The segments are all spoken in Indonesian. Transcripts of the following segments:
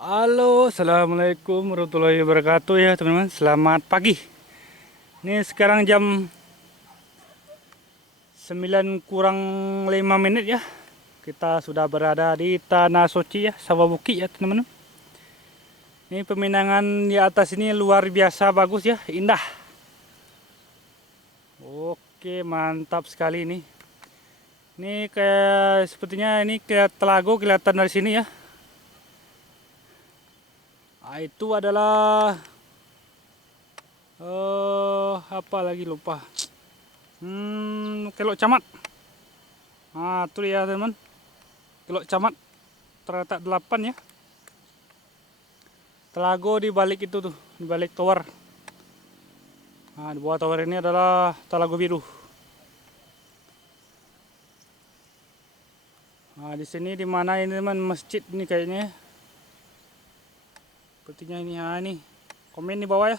Halo, assalamualaikum warahmatullahi wabarakatuh ya teman-teman. Selamat pagi. Ini sekarang jam 9 kurang 5 menit ya. Kita sudah berada di Tanah Suci ya, Sawah Bukit ya teman-teman. Ini pemandangan di atas ini luar biasa bagus ya, indah. Oke, mantap sekali ini. Ini kayak sepertinya ini kayak telaga kelihatan dari sini ya. Itu adalah apa lagi lupa. Kelok Camat. Itu dia teman. Kelok Camat terletak 8 ya. Telaga di balik itu tuh, di balik tower. Di bawah tower ini adalah Telaga Biru. Di sini di mana ini teman, masjid ini kayaknya. Sepertinya ini. Ini. Komen di bawah ya.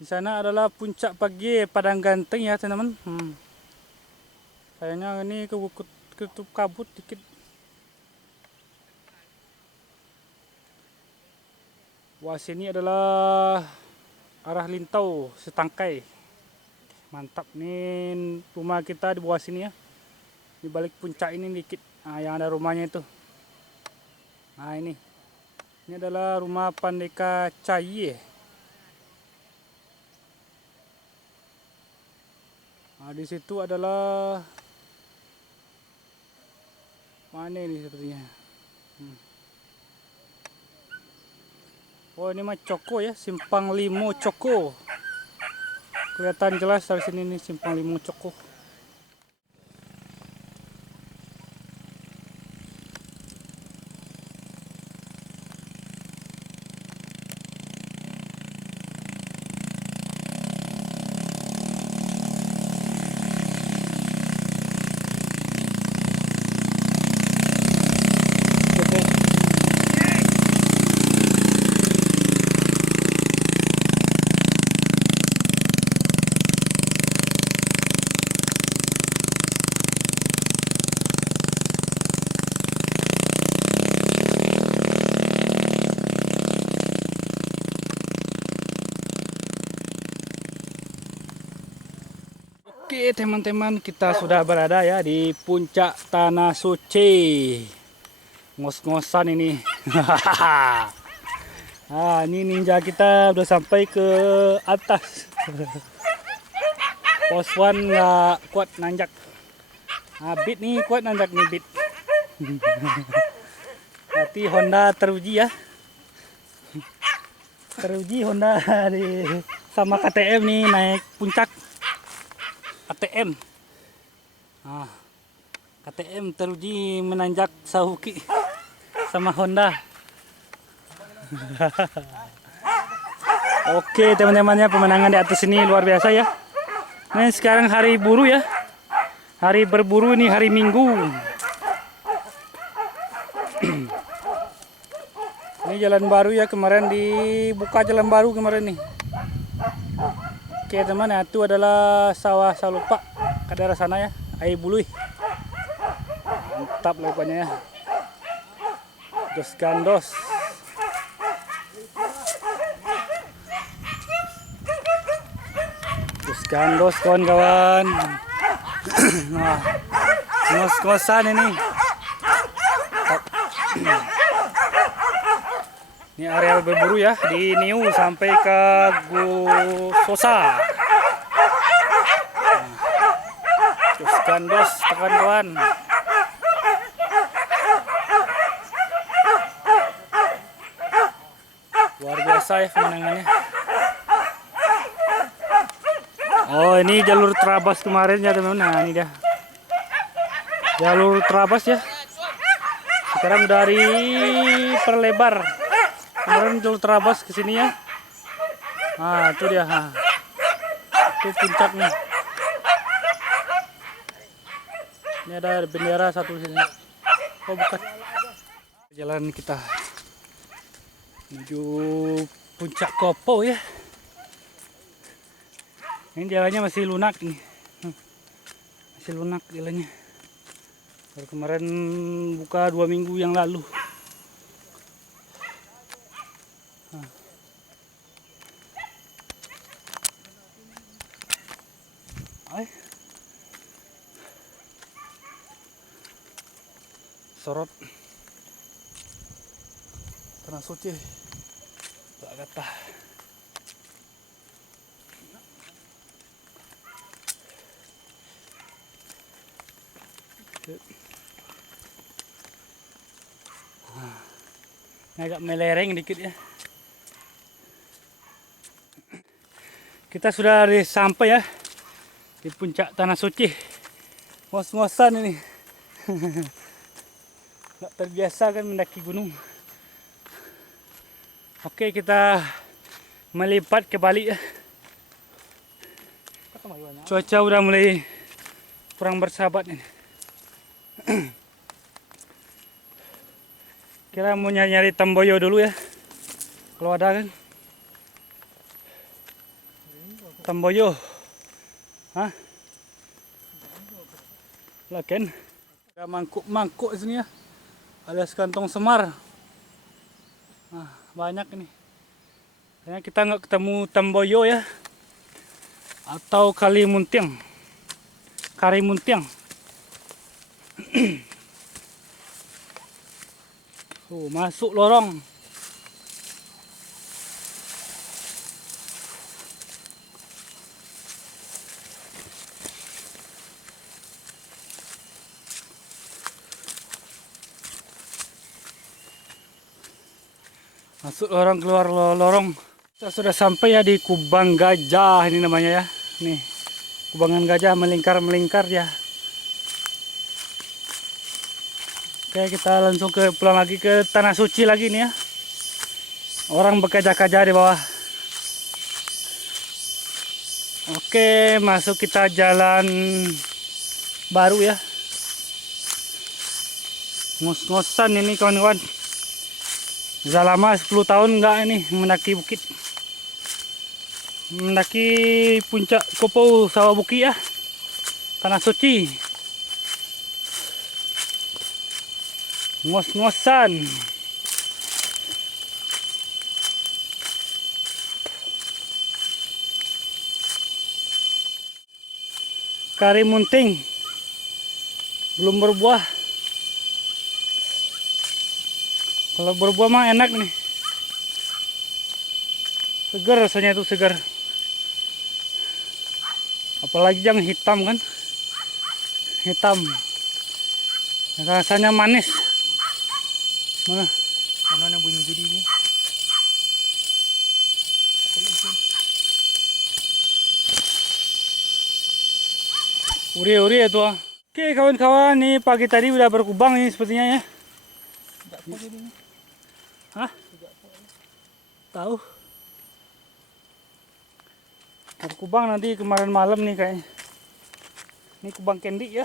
Di sana adalah puncak pagi Padang Ganteng ya teman-teman. Sayangnya ini ketutup kabut dikit. Wah, sini adalah arah Lintau Setangkai. Mantap nih rumah kita di bawah sini ya. Di balik puncak ini dikit. Yang ada rumahnya itu. Ini. Ini adalah rumah Pandeka Caye. Di situ adalah mana ini sepertinya. Oh, ini mah Coko ya, Simpang Limo Coko. Kelihatan jelas dari sini nih Simpang Limo Coko. Oke teman-teman, kita sudah berada ya di puncak Tanah Suci. Ngos-ngosan ini. Ini ninja kita udah sampai ke atas. Pos one nggak kuat nanjak. Bit nih kuat nanjak nih bit. Berarti Honda teruji ya. Teruji Honda sama KTM nih naik puncak. KTM. KTM teruji menanjak Sahuki sama Honda. Oke teman-temannya, pemandangan di atas ini luar biasa ya. Nah, sekarang hari buru ya. Hari berburu ini hari Minggu. Ini jalan baru ya, kemarin dibuka jalan baru kemarin nih. Oke teman, itu adalah sawah Salupa ke daerah sana ya, air bului. Mantap lah pokoknya ya. Dos gandos. Dos gandos kawan-kawan. Nah, ngos-ngosan ini. Ini area berburu ya, di Niu sampai ke Gusosa. Terus gandos kawan-kawan. Luar biasa ya pemandangannya. Oh, ini jalur terabas kemarin ya teman-teman. Nah, ini dia. Jalur terabas ya. Sekarang udah perlebar. Kemarin jalur terabas ke sini ya. Itu dia. Itu puncaknya. Ini ada bendera satu di sini. Oh, bukan. Jalan kita menuju puncak Kopo ya. Ini jalannya masih lunak nih. Masih lunak jalannya. Baru kemarin buka 2 minggu yang lalu. Sorot Tanah Suci tak kata. Agak melereng dikit ya. Kita sudah sampai ya di puncak Tanah Suci. Ngos-ngosan ini. Nggak terbiasa kan mendaki gunung. Oke, kita melipat ke balik ya. Cuaca udah mulai kurang bersahabat nih. Kira mau nyari Tamboyo dulu ya. Kalau ada kan. Tamboyo. Hah? Lah kan. Ada mangkuk-mangkuk sini ya. Alias kantong semar. Nah, banyak ini. Kayaknya kita nggak ketemu Tamboyo ya. Atau Kalimuntiang. Karimuntiang. Masuk lorong. Masuk lorong, keluar lorong. Kita sudah sampai ya di Kubang Gajah ini namanya ya. Nih, kubangan gajah melingkar-melingkar ya. Oke, kita langsung pulang lagi ke Tanah Suci lagi nih ya. Orang berkajah-kajah di bawah. Oke, masuk kita jalan baru ya. Ngos-ngosan ini kawan-kawan. Udah lama 10 tahun enggak ini mendaki bukit. Mendaki puncak Kopo Sawah Bukit ya. Tanah Suci. Ngos-ngosan. Karimunting. Belum berbuah. Kalau berbuah mah enak nih. Segar rasanya itu, segar. Apalagi yang hitam kan. Hitam. Rasanya manis. Mana yang bunyi jadi ini? Uri-uri itu. Oke kawan-kawan, nih pagi tadi udah berkubang nih sepertinya ya. Hah? Tahu? Berkubang nanti kemarin malam nih kayaknya. Ini kubang kendi ya.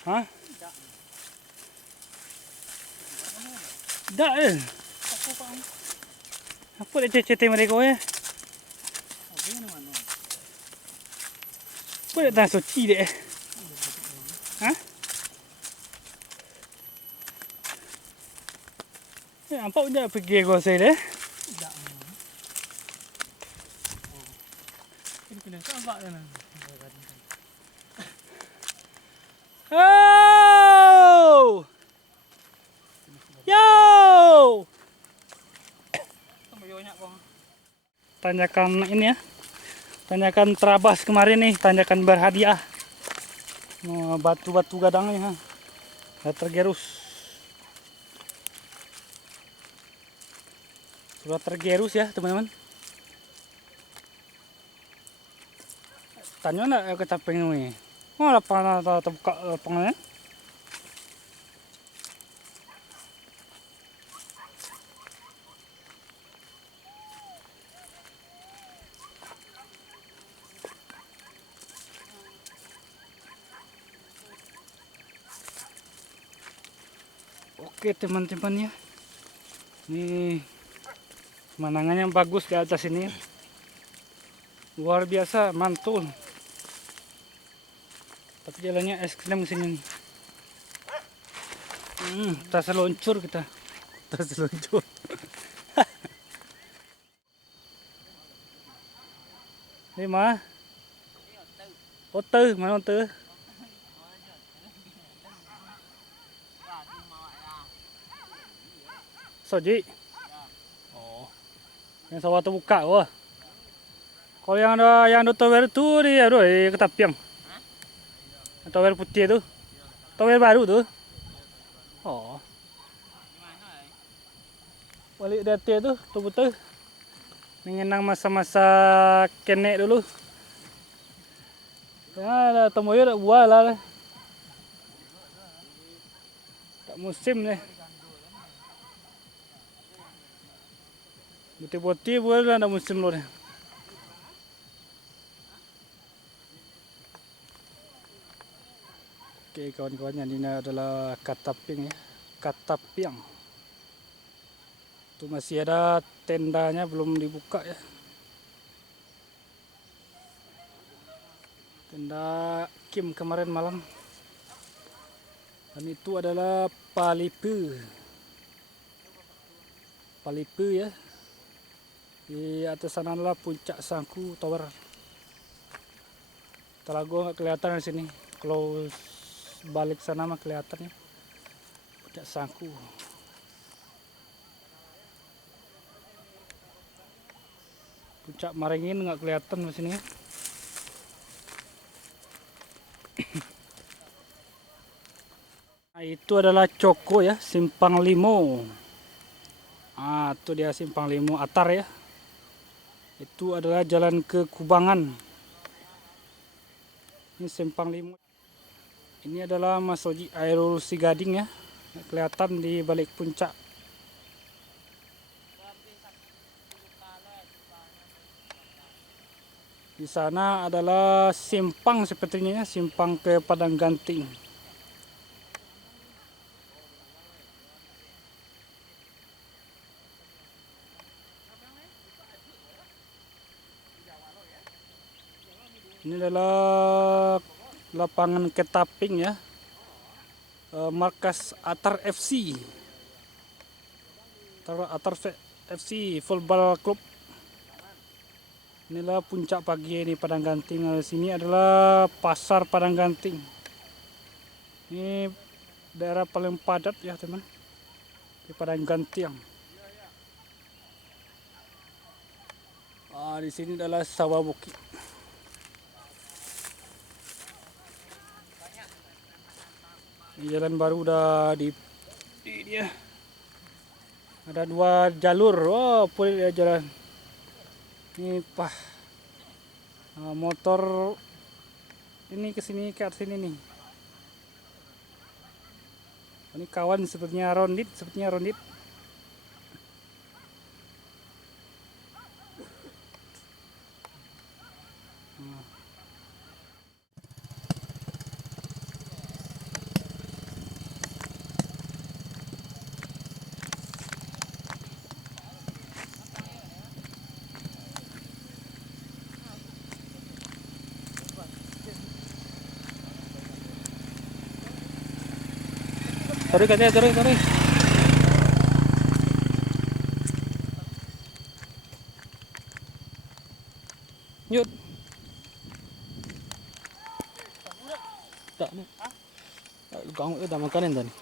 Hah? Tidak eh. Apa dia cecete mereka ya? Apa dia Tanah Suci deh? Hah? Ya, nampak je pergi gua saya deh. Tidak. Ini kena nampak kan? Oh! Yo! Tanjakan ini ya. Tanjakan Trabas kemarin nih, tanjakan berhadiah. Batu-batu gadangnya. Udah tergerus. Sudah tergerus ya teman-teman. Tanya nak ke caping ini. Oh, lapangan terbuka lapangannya. Oke teman-teman ya. Ini pemandangannya bagus di atas ini. Luar biasa, mantul. Tapi jalannya ekstrem sini nih. Tas seluncur kita. Tas seluncur. Ini mah. Otter, mana otter? Soji. Oh. Yang sawah terbuka wah. Kalau yang ada tower itu dia aduh ketapiang. Tower putih itu. Tower baru tuh. Oh. Balik dari itu betul-betul. Mengenang masa-masa kenek dulu. Ya, ada temuir dah buah lah. Tak musim nih. Putih-putih buah dah ada musim loh. Oke kawan-kawannya, ini adalah Katapiang ya. Katapiang. Itu masih ada tendanya belum dibuka ya. Tenda Kim kemarin malam. Dan itu adalah Palipu. Palipu ya. Di atas sana adalah puncak Sangku Tower. Telago nggak kelihatan di sini. Kalau balik sana mah kelihatan ya. Puncak Sangku. Puncak Maringin nggak kelihatan di sini ya. Nah, itu adalah Coko ya, Simpang Limo. Ah, itu dia Simpang Limo Atar ya. Itu adalah jalan ke Kubangan. Ini Simpang Limo. Ini adalah Masoji Airul Sigading ya. Kelihatan di balik puncak. Di sana adalah simpang sepertinya ya, simpang ke Padang Ganting. Ini adalah lapangan Ketaping ya, markas Atar FC, Atar FC Football Club. Inilah puncak pagi ini Padang Ganting. Di sini adalah pasar Padang Ganting. Ini daerah paling padat ya teman, di Padang Ganting. Di sini adalah sawah bukit. Jalan baru udah di dia. Ada 2 jalur. Oh, boleh ya jalan. Ini motor ini ke sini ke sini nih. Ini kawan sepertinya Rondit. Tarik katanya, tarik. Yuk. Tak nih. Kamu udah makanin tadi.